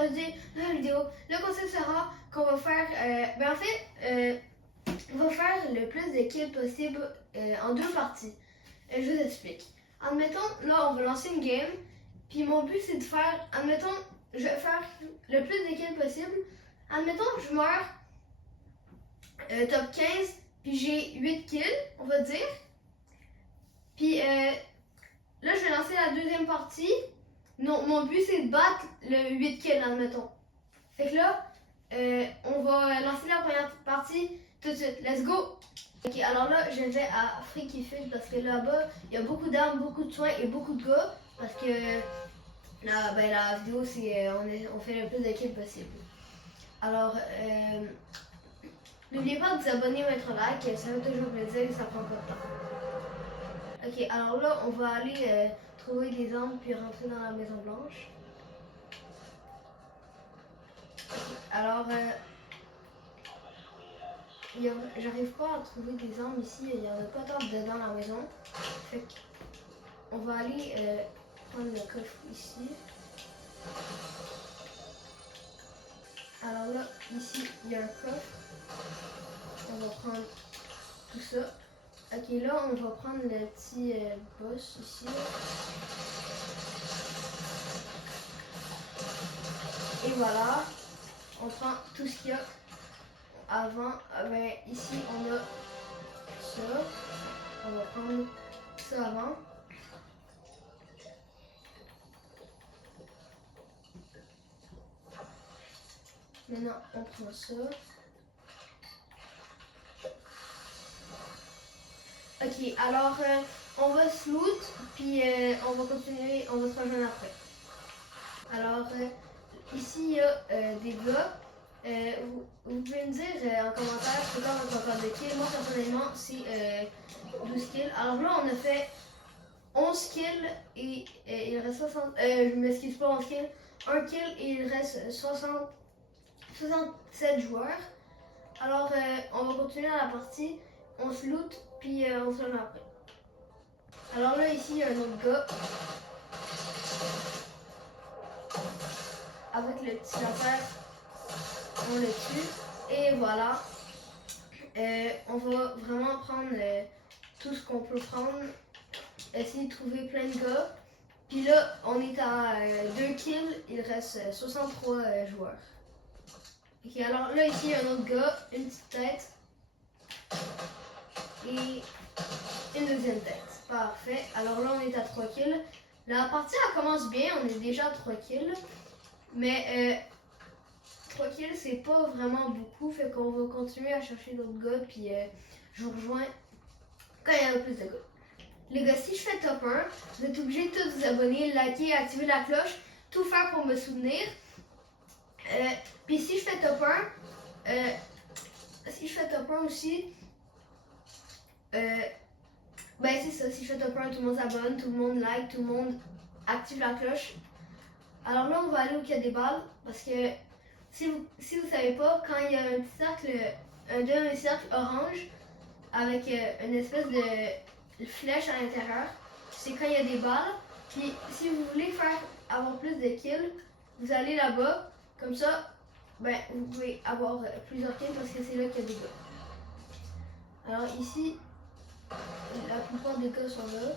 aujourd'hui dans la vidéo. Le concept sera qu'on va faire, on va faire le plus de kills possible en 2 parties. Je vous explique. Admettons, là, on va lancer une game. Puis mon but, c'est de faire, admettons, je vais faire le plus de kills possible. Admettons, je meurs top 15, puis j'ai 8 kills, on va dire. Puis là, je vais lancer la deuxième partie. Non, mon but, c'est de battre le 8 kills, admettons. Fait que là, on va lancer la première partie tout de suite. Let's go! Ok, alors là, je vais à Freaky Fish parce que là-bas, il y a beaucoup d'armes, beaucoup de soins et beaucoup de gars. Parce que là, la vidéo, c'est on fait le plus de kills possible. Alors, n'oubliez pas de vous abonner, mettre un like, ça fait toujours plaisir et ça prend pas de temps. Ok, alors là, on va aller trouver des armes puis rentrer dans la Maison Blanche. Alors, j'arrive pas à trouver des armes ici, il y en a pas tant dedans la maison. Fait qu'on va aller prendre le coffre ici. Alors là, ici, il y a un coffre. On va prendre tout ça. Ok, là, on va prendre le petit boss ici. Et voilà, on prend tout ce qu'il y a avant. Ici, on a ça. On va prendre ça avant. Maintenant, on prend ça. Ok, alors on va se loot, puis on va continuer, on va se rejoindre après. Alors, ici, il y a des gars. Vous pouvez me dire en commentaire c'est quoi votre record de kills. Moi, personnellement, c'est 12 kills. Alors là, on a fait 11 kills et il reste 60... je m'excuse pas, 11 kills. 1 kill et il reste 67 joueurs. Alors, on va continuer la partie. On se loot, puis on se remet après. Alors là, ici, il y a un autre gars. Avec le petit laser, on le tue. Et voilà. On va vraiment prendre tout ce qu'on peut prendre. Essayer de trouver plein de gars. Puis là, on est à 2 kills. Il reste 63 joueurs. Ok, alors là, ici, il y a un autre gars. Une petite tête. Et une deuxième tête. Parfait. Alors là, on est à 3 kills. La partie, elle commence bien. On est déjà à 3 kills. Mais 3 kills, c'est pas vraiment beaucoup. Fait qu'on va continuer à chercher d'autres gars. Puis je vous rejoins quand il y a plus de gars. Les gars, si je fais top 1, vous êtes obligés de tous vous abonner, liker, activer la cloche. Tout faire pour me soutenir. Puis si je fais top 1, aussi, c'est ça, si je fais top 1, tout le monde s'abonne, tout le monde like, tout le monde active la cloche. Alors là, on va aller où il y a des balles, parce que si vous savez pas, quand il y a un petit cercle, un cercle orange, avec une espèce de flèche à l'intérieur, c'est quand il y a des balles. Puis si vous voulez avoir plus de kills, vous allez là-bas, comme ça, vous pouvez avoir plusieurs kills parce que c'est là qu'il y a des gars. Alors ici, la plupart des gars sont là.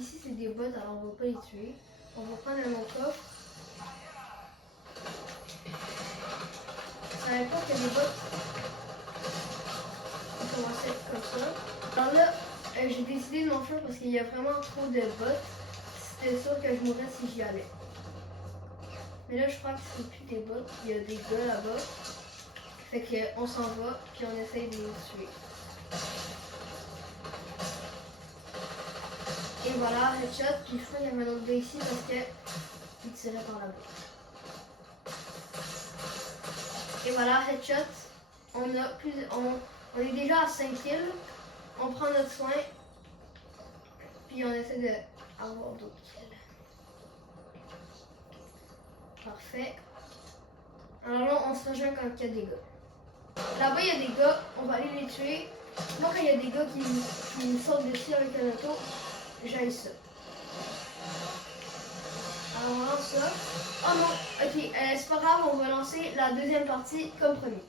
Ici c'est des bots, alors on va pas les tuer. On va prendre un autre coffre. Je savais pas qu'il y a des bots. On va commencer comme ça. Alors là, j'ai décidé de m'enfuir parce qu'il y a vraiment trop de bots. C'était sûr que je mourrais si j'y allais. Mais là, je crois que c'est plus des bots. Il y a des gars là-bas. Fait qu'on s'en va, puis on essaye de les tuer. Et voilà, headshot. Puis je crois qu'il y avait un autre gars ici parce qu'il tirait par là-bas. Et voilà, headshot. On est déjà à 5 kills. On prend notre soin. Puis on essaie d'avoir d'autres kills. Parfait. Alors là, on se rejoint quand il y a des gars. Là-bas, il y a des gars. On va aller les tuer. Moi, quand il y a des gars qui me sautent dessus avec un auto, j'aille ça. Alors on lance ça. Oh non, ok, c'est pas grave, on va lancer la deuxième partie comme premier.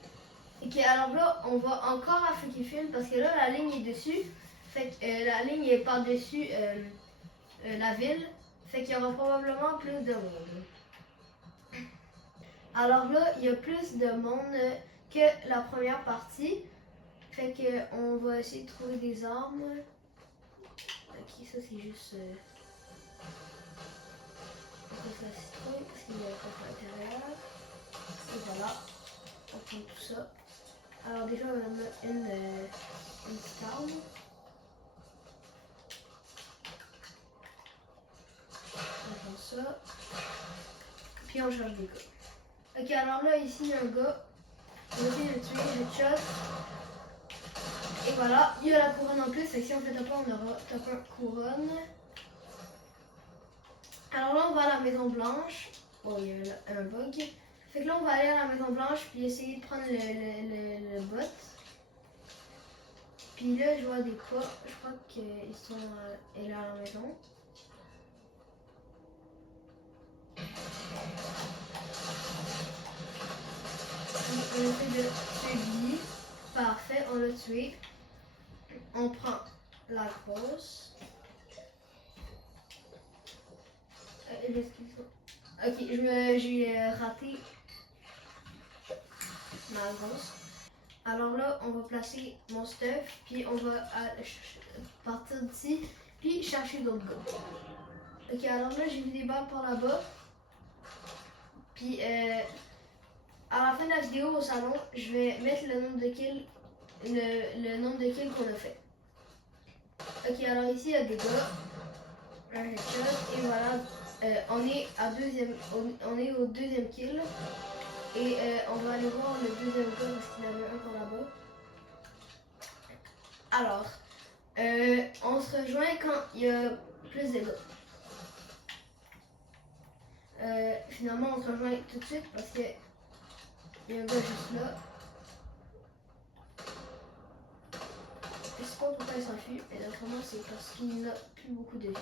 Ok, alors là, on va encore à Freakyfield parce que là, la ligne est dessus. Fait que la ligne est par-dessus la ville. Fait qu'il y aura probablement plus de monde. Alors là, il y a plus de monde que la première partie. Fait que on va essayer de trouver des armes. Ok, ça c'est juste... on peut faire citrouille parce qu'il y a un coffre à l'intérieur. Et voilà, on prend tout ça. Alors déjà, on a une petite arme. On prend ça. Puis on charge des gars. Ok, alors là, ici, il y a un gars. On va essayer de le tuer, headshot. Et voilà, il y a la couronne en plus. Fait que si on fait top 1, on aura top 1 couronne. Alors là, on va à la Maison Blanche. Oh, il y a un bug. Fait que là, on va aller à la Maison Blanche puis essayer de prendre le bot. Puis là, je vois des pas. Je crois qu'ils sont elle est à la maison. On essaie de tuer Billy. Parfait, on l'a tué. On prend la grosse. Ok, j'ai raté ma grosse. Alors là, on va placer mon stuff, puis on va partir d'ici, puis chercher d'autres gars. Ok, alors là, j'ai vu des balles par là-bas. Puis à la fin de la vidéo au salon, je vais mettre le nombre de kills, le nombre de kills qu'on a fait. Ok, alors ici, il y a des gars. Un headshot, et voilà. On est au deuxième kill. Et on va aller voir le deuxième gars parce qu'il y en avait un par là-bas. Alors, on se rejoint quand il y a plus de gars. Finalement, on se rejoint tout de suite parce qu'il y a un gars juste là. Je sais pas pourquoi il s'enfuit, mais autrement c'est parce qu'il n'a plus beaucoup de vie.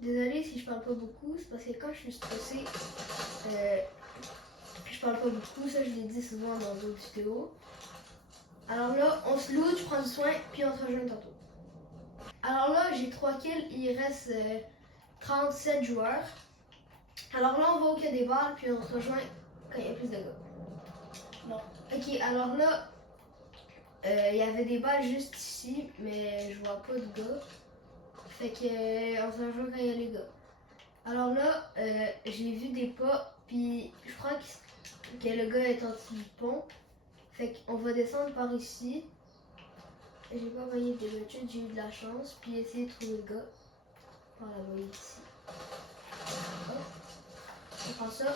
Désolée si je parle pas beaucoup, c'est parce que quand je suis stressée, je parle pas beaucoup, ça je l'ai dit souvent dans d'autres vidéos. Alors là, on se loot, je prends du soin, puis on se rejoint tantôt. Alors là, j'ai 3 kills, il reste 37 joueurs. Alors là, on va au quai des balles, puis on se rejoint quand il y a plus de gars. Bon, ok, alors là, il y avait des balles juste ici, mais je vois pas de gars. Fait que on se rejoint quand il y a les gars. Alors là, j'ai vu des pas, puis je crois que le gars est en dessous du pont. Fait qu'on va descendre par ici. J'ai pas envoyé des voitures, j'ai eu de la chance. Puis essayer de trouver le gars par là-bas ici. Hop. On prend ça.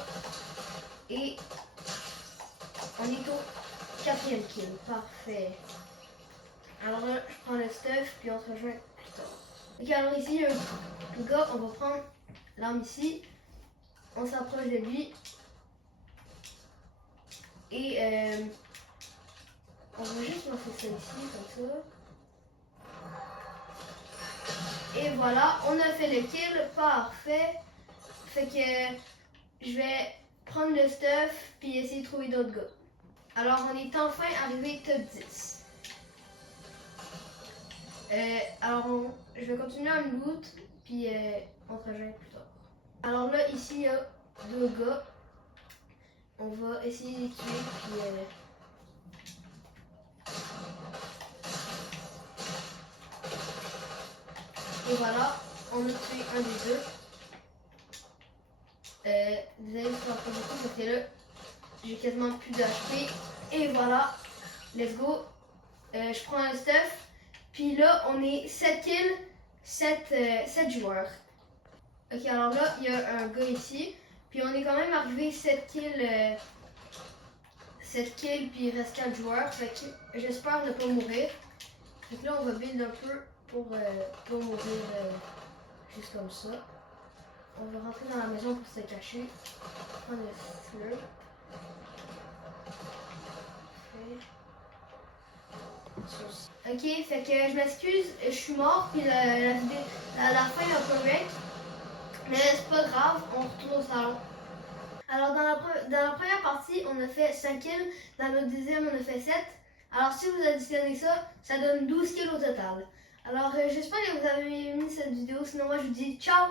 Et on est au 4e kill. Parfait. Alors là, je prends le stuff, puis on se rejoint plus tard. Ok, alors ici, il y a un gars, on va prendre l'arme ici. On s'approche de lui. Et on va juste lancer ça ici, comme ça. Et voilà, on a fait le kill, parfait. Fait que je vais prendre le stuff puis essayer de trouver d'autres gars. Alors on est enfin arrivé top 10. Alors je vais continuer à me loot puis on se rejoint plus tard. Alors là ici il y a 2 gars. On va essayer de les tuer puis et voilà, on a tué un des deux. Désolé, je parle pas beaucoup parce que là, j'ai quasiment plus d'HP. Et voilà, let's go. Je prends le stuff. Puis là, on est 7 kills, 7 joueurs. Ok, alors là, il y a un gars ici. Puis on est quand même arrivé 7 kills. 7 kills, puis il reste 4 joueurs. Fait que j'espère ne pas mourir. Fait que là, on va build un peu pour pas mourir juste comme ça. On va rentrer dans la maison pour se cacher. Prendre le feu. Ok, fait que je m'excuse, je suis mort, puis la fin est un peu wreck. Mais c'est pas grave, on retourne au salon. Alors dans la première partie, on a fait 5 kills. Dans le deuxième, on a fait 7. Alors si vous additionnez ça, ça donne 12 kills au total. Alors j'espère que vous avez aimé cette vidéo. Sinon moi je vous dis ciao!